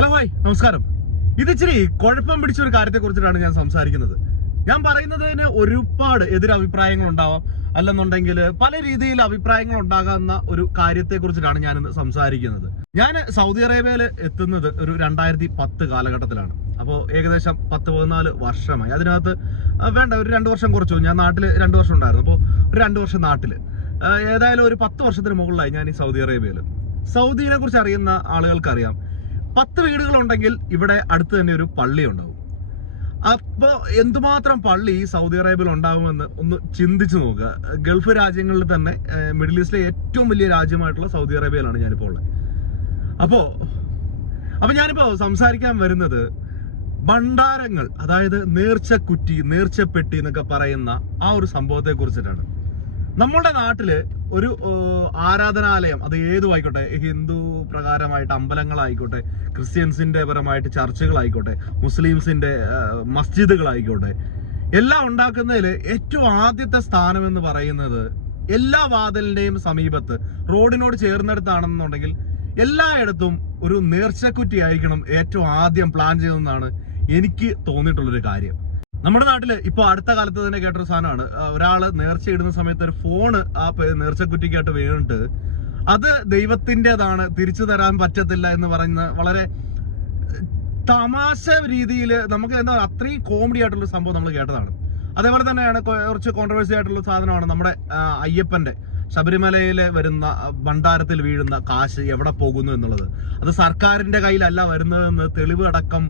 Hello hi. നമസ്കാരം. ഇത് ഇച്ചിരി കുഴപ്പം പിടിച്ച ഒരു കാര്യത്തെ കുറിച്ചിട്ടാണ് ഞാൻ സംസാരിക്കുന്നത്. ഞാൻ പറയുന്നതിന് ഒരുപാട് എതിരഭിപ്രായങ്ങൾ ഉണ്ടാവാം അല്ലെന്നുണ്ടെങ്കിൽ പല രീതിയിൽ അഭിപ്രായങ്ങൾ ഉണ്ടാകാവുന്ന ഒരു കാര്യത്തെ കുറിച്ചിട്ടാണ് ഞാൻ ഇന്ന് സംസാരിക്കുന്നത്. ഞാൻ സൗദി അറേബ്യയിൽ എത്തുന്നത് ഒരു രണ്ടായിരത്തി പത്ത് കാലഘട്ടത്തിലാണ്. അപ്പോൾ ഏകദേശം പത്ത് പതിനാല് വർഷമായി. അതിനകത്ത് വേണ്ട ഒരു രണ്ട് വർഷം കുറച്ചു. ഞാൻ നാട്ടിൽ രണ്ട് വർഷം ഉണ്ടായിരുന്നു. അപ്പോൾ ഒരു രണ്ട് വർഷം നാട്ടിൽ ഏതായാലും ഒരു പത്ത് വർഷത്തിന് മുകളിലായി ഞാൻ ഈ സൗദി അറേബ്യയിൽ. സൗദിയെ കുറിച്ച് അറിയുന്ന ആളുകൾക്കറിയാം. പത്ത് വീടുകളുണ്ടെങ്കിൽ ഇവിടെ അടുത്ത് തന്നെ ഒരു പള്ളി ഉണ്ടാവും. അപ്പോൾ എന്തുമാത്രം പള്ളി സൗദി അറേബ്യയിൽ ഉണ്ടാവുമെന്ന് ഒന്ന് ചിന്തിച്ചു നോക്കുക. ഗൾഫ് രാജ്യങ്ങളിൽ തന്നെ മിഡിൽ ഈസ്റ്റിലെ ഏറ്റവും വലിയ രാജ്യമായിട്ടുള്ള സൗദി അറേബ്യയിലാണ് ഞാനിപ്പോൾ ഉള്ളത്. അപ്പോൾ അപ്പോൾ ഞാനിപ്പോൾ സംസാരിക്കാൻ വരുന്നത് ഭണ്ഡാരങ്ങൾ അതായത് നേർച്ചക്കുറ്റി നേർച്ചപ്പെട്ടി എന്നൊക്കെ പറയുന്ന ആ ഒരു സംഭവത്തെ കുറിച്ചിട്ടാണ് നമ്മളുടെ നാട്ടിൽ ഒരു ആരാധനാലയം അത് ഏതും ആയിക്കോട്ടെ ഹിന്ദു പ്രകാരമായിട്ട് അമ്പലങ്ങളായിക്കോട്ടെ ക്രിസ്ത്യൻസിന്റെ പരമായിട്ട് ചർച്ചുകളായിക്കോട്ടെ മുസ്ലിംസിന്റെ മസ്ജിദുകളായിക്കോട്ടെ എല്ലാം ഉണ്ടാക്കുന്നതിൽ ഏറ്റവും ആദ്യത്തെ സ്ഥാനം എന്ന് പറയുന്നത് എല്ലാ വാതിലിന്റെയും സമീപത്ത് റോഡിനോട് ചേർന്നെടുത്താണെന്നുണ്ടെങ്കിൽ എല്ലായിടത്തും ഒരു നേർച്ചക്കുറ്റി ആയിരിക്കണം ഏറ്റവും ആദ്യം പ്ലാൻ ചെയ്തതെന്നാണ് എനിക്ക് തോന്നിയിട്ടുള്ളൊരു കാര്യം. നമ്മുടെ നാട്ടിൽ ഇപ്പൊ അടുത്ത കാലത്ത് തന്നെ കേട്ടൊരു സാധനമാണ്. ഒരാൾ ഒരാൾ നേർച്ച ഇടുന്ന സമയത്ത് ഒരു ഫോണ് ആ നേർച്ചക്കുറ്റിക്കായിട്ട് വീണിട്ട് അത് ദൈവത്തിന്റെതാണ് തിരിച്ചു തരാൻ പറ്റത്തില്ല എന്ന് പറയുന്ന വളരെ തമാശ രീതിയിൽ നമുക്ക് എന്താ പറയുക അത്രയും കോമഡി ആയിട്ടുള്ള സംഭവം നമ്മൾ കേട്ടതാണ്. അതേപോലെ തന്നെയാണ് കുറച്ച് കോൺട്രവേഴ്സി ആയിട്ടുള്ള സാധനമാണ് നമ്മുടെ അയ്യപ്പന്റെ. ശബരിമലയിൽ വരുന്ന ഭണ്ഡാരത്തിൽ വീഴുന്ന കാശ് എവിടെ പോകുന്നു എന്നുള്ളത്. അത് സർക്കാരിന്റെ കയ്യിലല്ല വരുന്നതെന്ന് തെളിവ് അടക്കം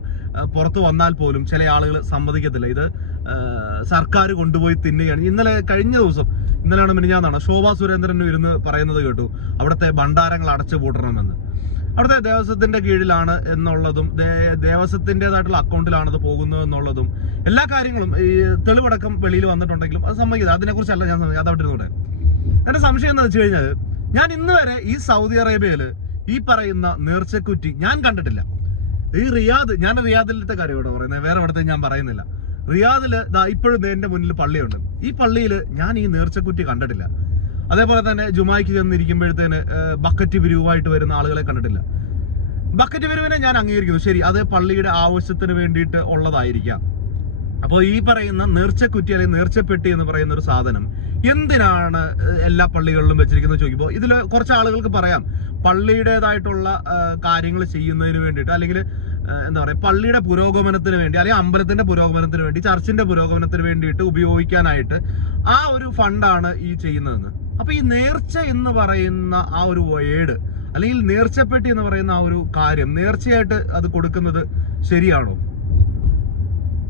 പുറത്തു വന്നാൽ പോലും ചില ആളുകൾ സമ്മതിക്കത്തില്ല. ഇത് സർക്കാർ കൊണ്ടുപോയി തിന്നുകയാണ്. ഇന്നലെ കഴിഞ്ഞ ദിവസം ഇന്നലെയാണ് മിനിഞ്ഞാന്നാണ് ശോഭാ സുരേന്ദ്രൻ ഇരുന്ന് പറയുന്നത് കേട്ടു അവിടുത്തെ ഭണ്ഡാരങ്ങൾ അടച്ചു പൂട്ടണമെന്ന്. അവിടുത്തെ ദേവസ്വത്തിന്റെ കീഴിലാണ് എന്നുള്ളതും ദേവസ്വത്തിന്റെതായിട്ടുള്ള അക്കൗണ്ടിലാണ് അത് പോകുന്നത് എന്നുള്ളതും എല്ലാ കാര്യങ്ങളും ഈ തെളിവടക്കം വെളിയിൽ വന്നിട്ടുണ്ടെങ്കിലും അത് സമ്മതിക്കുന്നത് അതിനെക്കുറിച്ചല്ല ഞാൻ സമ്മതിക്കുന്നത്. അത് ഇരുന്നോട്ടെ എന്റെ സംശയം എന്താ വെച്ച് കഴിഞ്ഞാൽ ഞാൻ ഇന്ന് വരെ ഈ സൗദി അറേബ്യയിൽ ഈ പറയുന്ന നേർച്ചക്കുറ്റി ഞാൻ കണ്ടിട്ടില്ല. ഈ റിയാദ് ഞാൻ റിയാദിലത്തെ കാര്യം ഇവിടെ പറയുന്നത് വേറെ ഇവിടത്തെ ഞാൻ പറയുന്നില്ല. റിയാദിൽ ദാ ഇപ്പോഴും എന്റെ മുന്നിൽ പള്ളിയുണ്ട്. ഈ പള്ളിയിൽ ഞാൻ ഈ നേർച്ചക്കുറ്റി കണ്ടിട്ടില്ല. അതേപോലെ തന്നെ ജുമായിക്ക് ചെന്നിരിക്കുമ്പോഴത്തേന് ബക്കറ്റ് പിരിവുമായിട്ട് വരുന്ന ആളുകളെ കണ്ടിട്ടില്ല. ബക്കറ്റ് പിരിവിനെ ഞാൻ അംഗീകരിക്കുന്നു. ശരി അത് പള്ളിയുടെ ആവശ്യത്തിന് വേണ്ടിയിട്ട് ഉള്ളതായിരിക്കാം. അപ്പോൾ ഈ പറയുന്ന നേർച്ചക്കുറ്റി അല്ലെങ്കിൽ നേർച്ചപ്പെട്ടി എന്ന് പറയുന്ന ഒരു സാധനം എന്തിനാണ് എല്ലാ പള്ളികളിലും വെച്ചിരിക്കുന്നത് ചോദിക്കുമ്പോൾ ഇതിൽ കുറച്ച് ആളുകൾക്ക് പറയാം. പള്ളിയുടേതായിട്ടുള്ള കാര്യങ്ങൾ ചെയ്യുന്നതിന് വേണ്ടിയിട്ട് അല്ലെങ്കിൽ എന്താ പറയുക പള്ളിയുടെ പുരോഗമനത്തിന് വേണ്ടി അല്ലെങ്കിൽ അമ്പലത്തിന്റെ പുരോഗമനത്തിന് വേണ്ടി ചർച്ചിന്റെ പുരോഗമനത്തിന് വേണ്ടിയിട്ട് ഉപയോഗിക്കാനായിട്ട് ആ ഒരു ഫണ്ടാണ് ഈ ചെയ്യുന്നതെന്ന്. അപ്പൊ ഈ നേർച്ച എന്ന് പറയുന്ന ആ ഒരു വേഡ് അല്ലെങ്കിൽ നേർച്ചപ്പെട്ടി എന്ന് പറയുന്ന ആ ഒരു കാര്യം നേർച്ചയായിട്ട് അത് കൊടുക്കുന്നത് ശരിയാണോ?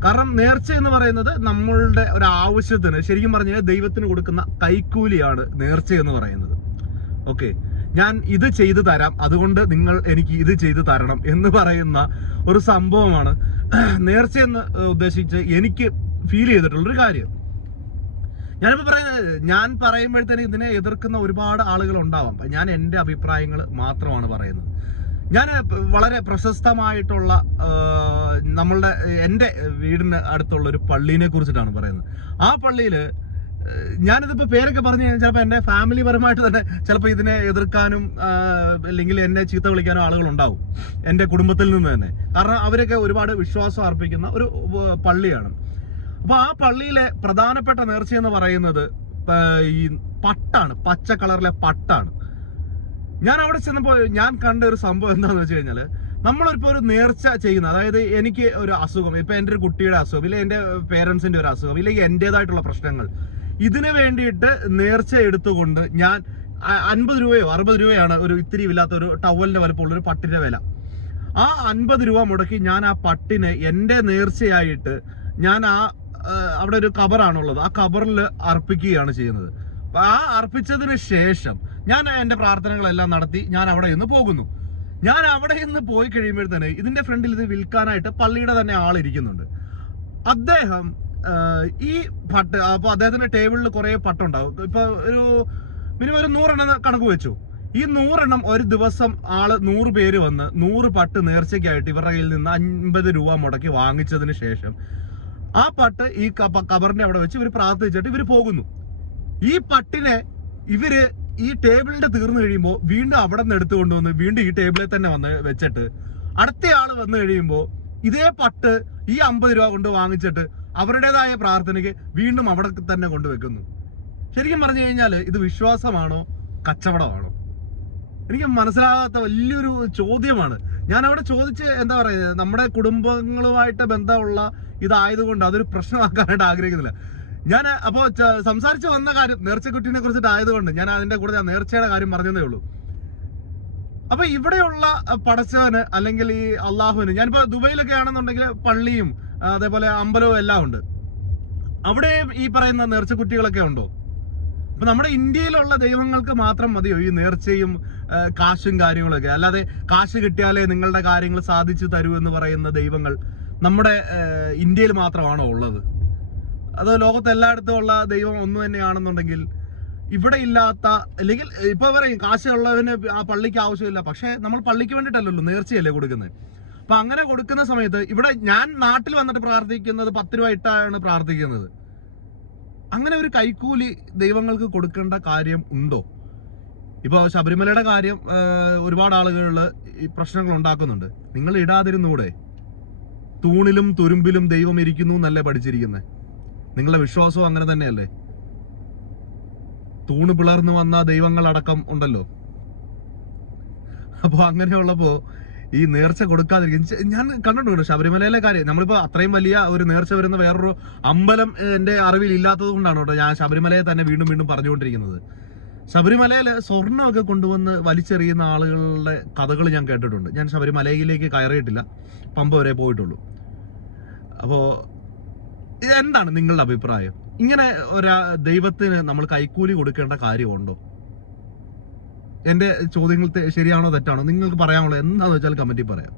കാരണം നേർച്ച എന്ന് പറയുന്നത് നമ്മളുടെ ഒരു ആവശ്യത്തിന് ശരിക്കും പറഞ്ഞു കഴിഞ്ഞാൽ ദൈവത്തിന് കൊടുക്കുന്ന കൈക്കൂലിയാണ് നേർച്ച എന്ന് പറയുന്നത്. ഓക്കെ ഞാൻ ഇത് ചെയ്തു തരാം അതുകൊണ്ട് നിങ്ങൾ എനിക്ക് ഇത് ചെയ്തു തരണം എന്ന് പറയുന്ന ഒരു സംഭവമാണ്. നേർച്ച എന്ന് ഉദ്ദേശിച്ച് എനിക്ക് ഫീൽ ചെയ്തിട്ടുള്ളൊരു കാര്യം. ഞാനിപ്പോ പറയുന്നത് ഞാൻ പറയുമ്പോഴത്തേന് ഇതിനെ എതിർക്കുന്ന ഒരുപാട് ആളുകൾ ഉണ്ടാവാം. ഞാൻ എന്റെ അഭിപ്രായങ്ങൾ മാത്രമാണ് പറയുന്നത്. ഞാൻ വളരെ പ്രശസ്തമായിട്ടുള്ള നമ്മളുടെ എന്റെ വീടിന് അടുത്തുള്ള ഒരു പള്ളീനെ കുറിച്ചിട്ടാണ് പറയുന്നത്. ആ പള്ളിയിൽ ഞാനിതിപ്പോൾ പേരൊക്കെ പറഞ്ഞു കഴിഞ്ഞാൽ ചിലപ്പോൾ എന്റെ ഫാമിലി പരമായിട്ട് തന്നെ ചിലപ്പോൾ ഇതിനെ എതിർക്കാനും അല്ലെങ്കിൽ എന്നെ ചീത്ത വിളിക്കാനും ആളുകൾ ഉണ്ടാവും എന്റെ കുടുംബത്തിൽ നിന്ന് തന്നെ. കാരണം അവരൊക്കെ ഒരുപാട് വിശ്വാസം അർപ്പിക്കുന്ന ഒരു പള്ളിയാണ്. അപ്പോൾ ആ പള്ളിയിലെ പ്രധാനപ്പെട്ട നേർച്ചയെന്ന് പറയുന്നത് ഈ പട്ടാണ് പച്ച കളറിലെ പട്ടാണ്. ഞാൻ അവിടെ ചെന്നപ്പോൾ ഞാൻ കണ്ട ഒരു സംഭവം എന്താണെന്ന് വെച്ച് കഴിഞ്ഞാൽ നമ്മളിപ്പോ ഒരു നേർച്ച ചെയ്യുന്ന അതായത് എനിക്ക് ഒരു അസുഖം ഇപ്പൊ എന്റെ ഒരു കുട്ടിയുടെ അസുഖം ഇല്ലെങ്കിൽ എന്റെ പേരൻസിന്റെ ഒരു അസുഖം ഇല്ലെങ്കിൽ എന്റേതായിട്ടുള്ള പ്രശ്നങ്ങൾ ഇതിനു വേണ്ടിയിട്ട് നേർച്ച എടുത്തുകൊണ്ട് ഞാൻ അൻപത് രൂപയോ അറുപത് രൂപയാണ് ഒരു ഇത്തിരി ഇല്ലാത്ത ഒരു ടവലിന്റെ വലുപ്പമുള്ള ഒരു പട്ടിന്റെ വില. ആ അൻപത് രൂപ മുടക്കി ഞാൻ ആ പട്ടിനെ എന്റെ നേർച്ചയായിട്ട് ഞാൻ ആ അവിടെ ഒരു കബറാണുള്ളത് ആ കബറിൽ അർപ്പിക്കുകയാണ് ചെയ്യുന്നത്. ആ അർപ്പിച്ചതിന് ശേഷം ഞാൻ എന്റെ പ്രാർത്ഥനകളെല്ലാം നടത്തി ഞാൻ അവിടെ നിന്ന് പോകുന്നു. ഞാൻ അവിടെ നിന്ന് പോയി തന്നെ ഇതിന്റെ ഫ്രണ്ടിൽ ഇത് വിൽക്കാനായിട്ട് പള്ളിയുടെ തന്നെ ആളിരിക്കുന്നുണ്ട് അദ്ദേഹം ഈ പട്ട് അപ്പൊ അദ്ദേഹത്തിന്റെ ടേബിളിൽ കുറെ പട്ടുണ്ടാവും. ഇപ്പൊ ഒരു മിനിമം ഒരു നൂറെണ്ണം കണക്ക് വെച്ചു. ഈ നൂറെണ്ണം ഒരു ദിവസം ആൾ നൂറ് പേര് വന്ന് നൂറ് പട്ട് നേർച്ചയ്ക്കായിട്ട് ഇവരുടെ കയ്യിൽ നിന്ന് അൻപത് രൂപ മുടക്കി വാങ്ങിച്ചതിന് ശേഷം ആ പട്ട് ഈ കബറിനെ അവിടെ വെച്ച് ഇവർ പ്രാർത്ഥിച്ചിട്ട് ഇവർ പോകുന്നു. ഈ പട്ടിനെ ഇവർ ഈ ടേബിളിന്റെ തീർന്നു കഴിയുമ്പോൾ വീണ്ടും അവിടെ നിന്ന് എടുത്തു കൊണ്ടുവന്ന് വീണ്ടും ഈ ടേബിളിൽ തന്നെ വന്ന് വെച്ചിട്ട് അടുത്ത ആൾ ആൾ വന്നു കഴിയുമ്പോൾ ഇതേ പട്ട് ഈ അമ്പത് രൂപ കൊണ്ട് വാങ്ങിച്ചിട്ട് അവരുടേതായ പ്രാർത്ഥനയ്ക്ക് വീണ്ടും അവിടെ തന്നെ കൊണ്ടുവെക്കുന്നു ശരിക്കും പറഞ്ഞു കഴിഞ്ഞാൽ ഇത് വിശ്വാസമാണോ കച്ചവടമാണോ? എനിക്ക് മനസ്സിലാകാത്ത വലിയൊരു ചോദ്യമാണ്. ഞാൻ അവിടെ ചോദിച്ച് എന്താ പറയുക നമ്മുടെ കുടുംബങ്ങളുമായിട്ട് ബന്ധമുള്ള ഇതായതുകൊണ്ട് അതൊരു പ്രശ്നമാക്കാനായിട്ട് ആഗ്രഹിക്കുന്നില്ല. ഞാൻ അപ്പോൾ സംസാരിച്ചു വന്ന കാര്യം നേർച്ചക്കുട്ടിനെ കുറിച്ചിട്ട് ആയതുകൊണ്ട് ഞാൻ അതിന്റെ കൂടെ ഞാൻ നേർച്ചയുടെ കാര്യം പറഞ്ഞതേ ഉള്ളൂ. അപ്പൊ ഇവിടെയുള്ള പടച്ചവന് അല്ലെങ്കിൽ ഈ അള്ളാഹുവിന് ഞാനിപ്പോ ദുബൈയിലൊക്കെ ആണെന്നുണ്ടെങ്കിൽ പള്ളിയും അതേപോലെ അമ്പലവും എല്ലാം ഉണ്ട്. അവിടെ ഈ പറയുന്ന നേർച്ചക്കുട്ടികളൊക്കെ ഉണ്ടോ? അപ്പൊ നമ്മുടെ ഇന്ത്യയിലുള്ള ദൈവങ്ങൾക്ക് മാത്രം മതിയോ ഈ നേർച്ചയും കാശും കാര്യങ്ങളൊക്കെ? അല്ലാതെ കാശ് കിട്ടിയാലേ നിങ്ങളുടെ കാര്യങ്ങൾ സാധിച്ചു തരൂ എന്ന് പറയുന്ന ദൈവങ്ങൾ നമ്മുടെ ഇന്ത്യയിൽ മാത്രമാണോ ഉള്ളത്? അതോ ലോകത്ത് എല്ലായിടത്തും ഉള്ള ദൈവം ഒന്ന് തന്നെയാണെന്നുണ്ടെങ്കിൽ ഇവിടെ ഇല്ലാത്ത അല്ലെങ്കിൽ ഇപ്പൊ പറയും കാശുള്ളവന് ആ പള്ളിക്ക് ആവശ്യമില്ല. പക്ഷെ നമ്മൾ പള്ളിക്ക് വേണ്ടിയിട്ടല്ലല്ലോ നേർച്ചയല്ലേ കൊടുക്കുന്നത് അപ്പൊ അങ്ങനെ കൊടുക്കുന്ന സമയത്ത് ഇവിടെ ഞാൻ നാട്ടിൽ വന്നിട്ട് പ്രാർത്ഥിക്കുന്നത് പത്ത് രൂപ ഇട്ടാണ് പ്രാർത്ഥിക്കുന്നത്. അങ്ങനെ ഒരു കൈക്കൂലി ദൈവങ്ങൾക്ക് കൊടുക്കേണ്ട കാര്യം ഉണ്ടോ? ഇപ്പൊ ശബരിമലയുടെ കാര്യം ഒരുപാട് ആളുകളുള്ള ഈ പ്രശ്നങ്ങൾ ഉണ്ടാക്കുന്നുണ്ട്. നിങ്ങൾ ഇടാതിരുന്നൂടെ? തൂണിലും തുരുമ്പിലും ദൈവം ഇരിക്കുന്നു എന്നല്ലേ പഠിച്ചിരിക്കുന്നത് നിങ്ങളുടെ വിശ്വാസവും അങ്ങനെ തന്നെയല്ലേ? തൂണ് പിളർന്നു വന്ന ദൈവങ്ങൾ അടക്കം ഉണ്ടല്ലോ. അപ്പോൾ അങ്ങനെയുള്ളപ്പോ ഈ നേർച്ച കൊടുക്കാതിരിക്കും. ഞാൻ കണ്ടിട്ടുണ്ട് ശബരിമലയിലെ കാര്യം. നമ്മളിപ്പോ അത്രയും വലിയ ഒരു നേർച്ച വരുന്ന വേറൊരു അമ്പലം എന്റെ അറിവിൽ ഇല്ലാത്തത് കൊണ്ടാണ് കേട്ടോ ഞാൻ ശബരിമലയെ തന്നെ വീണ്ടും വീണ്ടും പറഞ്ഞുകൊണ്ടിരിക്കുന്നത്. ശബരിമലയിൽ സ്വർണമൊക്കെ കൊണ്ടുവന്ന് വലിച്ചെറിയുന്ന ആളുകളുടെ കഥകൾ ഞാൻ കേട്ടിട്ടുണ്ട്. ഞാൻ ശബരിമലയിലേക്ക് കയറിയിട്ടില്ല. പമ്പ വരെ പോയിട്ടുള്ളൂ. അപ്പോൾ എന്താണ് നിങ്ങളുടെ അഭിപ്രായം? ഇങ്ങനെ ഒരു ദൈവത്തിന് നമ്മൾ കൈക്കൂലി കൊടുക്കേണ്ട കാര്യമുണ്ടോ? എന്റെ ചോദ്യങ്ങൾ ശരിയാണോ തെറ്റാണോ? നിങ്ങൾക്ക് പറയാനുള്ളത് എന്താണെന്ന് വെച്ചാൽ കമന്റിൽ പറയാം.